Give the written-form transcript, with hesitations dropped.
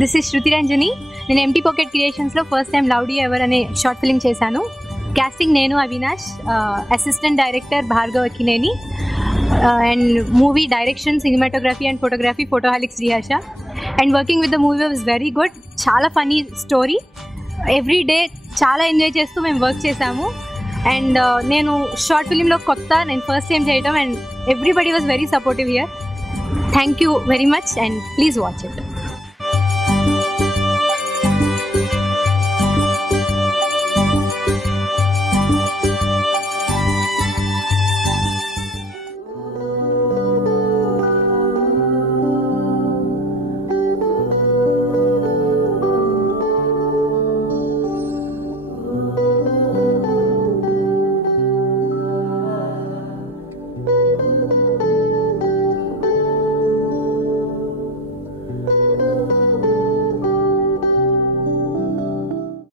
This is Shruti Ranjani. నేను MT pocket క్రియేషన్స్లో first time లౌడీ ఎవర్ అనే షార్ట్ ఫిల్మ్ చేశాను. కాస్టింగ్ నేను, Avinash, assistant director Bhargav Akkineni, and movie direction, cinematography and photography photoholic Sriharsha. And working with the movie was very good. చాలా funny story. Every day చాలా enjoy చేస్తూ మేము వర్క్ చేసాము. అండ్ నేను షార్ట్ ఫిలింలో కొత్త, నేను ఫస్ట్ టైం చేయటం, and everybody was very supportive here. Thank you very much and please watch it.